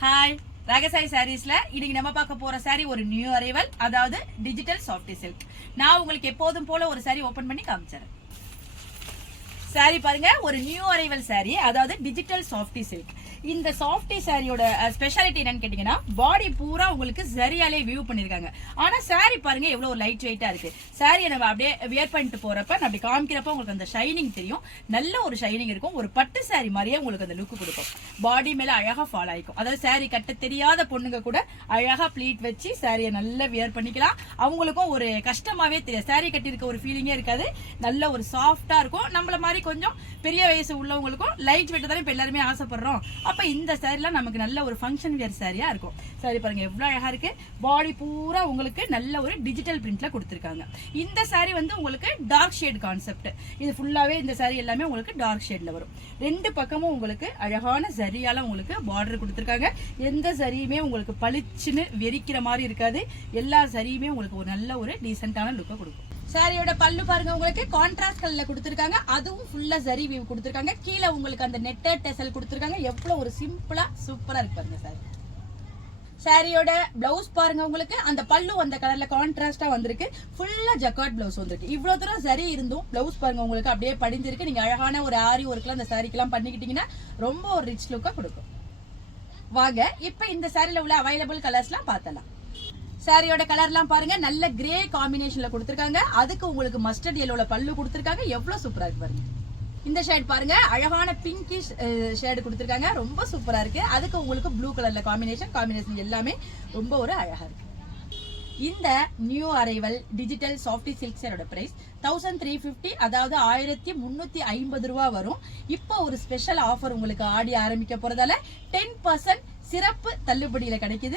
Hi ராகசாய் சாரீஸ்ல இன்னைக்கு நம்ம பார்க்க போற சாரி ஒரு நியூ அரைவல், அதாவது டிஜிட்டல் சாஃப்ட் சில்க். நான் உங்களுக்கு எப்போதும் போல ஒரு சாரி ஓபன் பண்ணி காமிச்சறேன். சாரி பாருங்க, ஒரு நியூ அரைவல் சாரி, அதாவது டிஜிட்டல் சாஃப்டி சில்க். இந்த சாஃப்டி சாரியோட ஸ்பெஷாலிட்டி என்னன்னு கேட்டீங்கன்னா, பாடி பூரா உங்களுக்கு சரியாலே வியூ பண்ணிருக்காங்க. ஆனா சாரி பாருங்க எவ்வளவு ஒரு லைட் வெயிட்டா இருக்கு. சாரியை நம்ம அப்படியே வியர் பண்ணிட்டு போறப்ப, நான் அப்படி காமிக்கிறப்ப உங்களுக்கு அந்த ஷைனிங் தெரியும். நல்ல ஒரு ஷைனிங் இருக்கும். ஒரு பட்டு சாரி மாதிரியே உங்களுக்கு அந்த லுக் கொடுக்கும். பாடி மேல அழகா ஃபாலோ ஆயிக்கும். அதாவது சாரி கட்ட தெரியாத பொண்ணுங்க கூட அழகா ப்ளீட் வச்சு சாரியை நல்லா வியர் பண்ணிக்கலாம். அவங்களுக்கும் ஒரு கஷ்டமாவே தெரியாது. சாரி கட்டி இருக்க ஒரு ஃபீலிங்கே இருக்காது. நல்ல ஒரு சாஃப்டா இருக்கும். நம்மள மாதிரி கொஞ்சம் பெரிய வயசு உள்ளவங்களுக்கும் லைட் வெயிட் தானே இப்ப எல்லாருமே ஆசைப்படுறோம். அப்ப இந்த சாரிலாம் நமக்கு நல்ல ஒரு ஃபங்க்ஷன் வியர் சாரியா இருக்கும். சாரி பாருங்க எவ்வளவு அழகா இருக்கு. பாடி பூரா உங்களுக்கு நல்ல ஒரு டிஜிட்டல் பிரிண்ட்ல கொடுத்திருக்காங்க. இந்த சாரி வந்து உங்களுக்கு டார்க் ஷேட் கான்செப்ட். இது ஃபுல்லாவே இந்த சாரி எல்லாமே உங்களுக்கு டார்க் ஷேட்ல வரும். ரெண்டு பக்கமும் உங்களுக்கு அழகான சரியால உங்களுக்கு பார்டர் கொடுத்திருக்காங்க. எந்த சரியுமே உங்களுக்கு பளிச்சுன்னு வெறிக்கிற மாதிரி இருக்காது. எல்லா சரியுமே உங்களுக்கு ஒரு நல்ல ஒரு டீசென்டான லுக்கை கொடுக்கும். சாரியோட பல்லு பாருங்க, உங்களுக்கு கான்ட்ராஸ்ட் கலர்ல கொடுத்திருக்காங்க. அதுவும் ஃபுல்லா சரி வீவ் கொடுத்திருக்காங்க. கீழே உங்களுக்கு அந்த நெட்டட் டெசல் கொடுத்திருக்காங்க. எவ்வளவு ஒரு சிம்பிளா சூப்பரா இருக்கு பாருங்க சாரி. சாரியோட பிளவுஸ் பாருங்க, உங்களுக்கு அந்த பல்லு அந்த கலர்ல கான்ட்ராஸ்டா வந்திருக்கு. ஃபுல்லா ஜக்கார்ட் பிளவுஸ் வந்திருக்கு. இவ்வளவு தூரம் சரி இருந்தும் பிளவுஸ் பாருங்க உங்களுக்கு அப்படியே படிஞ்சிருக்கு. நீங்க அழகான ஒரு ஆரி ஒர்க்ல அந்த சாரிக்கெல்லாம் பண்ணிக்கிட்டீங்கன்னா ரொம்ப ஒரு ரிச் லுக்கா கொடுக்கும். வாங்க இப்ப இந்த சாரில உள்ள அவைலபிள் கலர்ஸ்லாம் பார்த்தலாம். சாரியோட கலர்லாம் பாருங்க, நல்ல கிரே காம்பினேஷன்ல கொடுத்திருக்காங்க. அதுக்கு உங்களுக்கு மஸ்டர்ட் yellowல பல்லு கொடுத்திருக்காங்க. எவ்வளவு சூப்பரா இருக்கு பாருங்க. இந்த ஷேட் பாருங்க, அழகான பிங்கிஷ் ஷேட் கொடுத்திருக்காங்க. ரொம்ப சூப்பரா இருக்கு. அதுக்கு உங்களுக்கு ப்ளூ கலர்ல காம்பினேஷன் எல்லாமே ரொம்ப ஒரு அழகா இருக்கு. இந்த new arrival digital softy silk சாரியோட பிரைஸ் 1350, அதாவது 1350 ரூபாய் வரும். இப்போ ஒரு ஸ்பெஷல் ஆஃபர் உங்களுக்கு ஆடி ஆரம்பிக்க போறதால 10% சிறப்பு தள்ளுபடியில கிடைக்குது.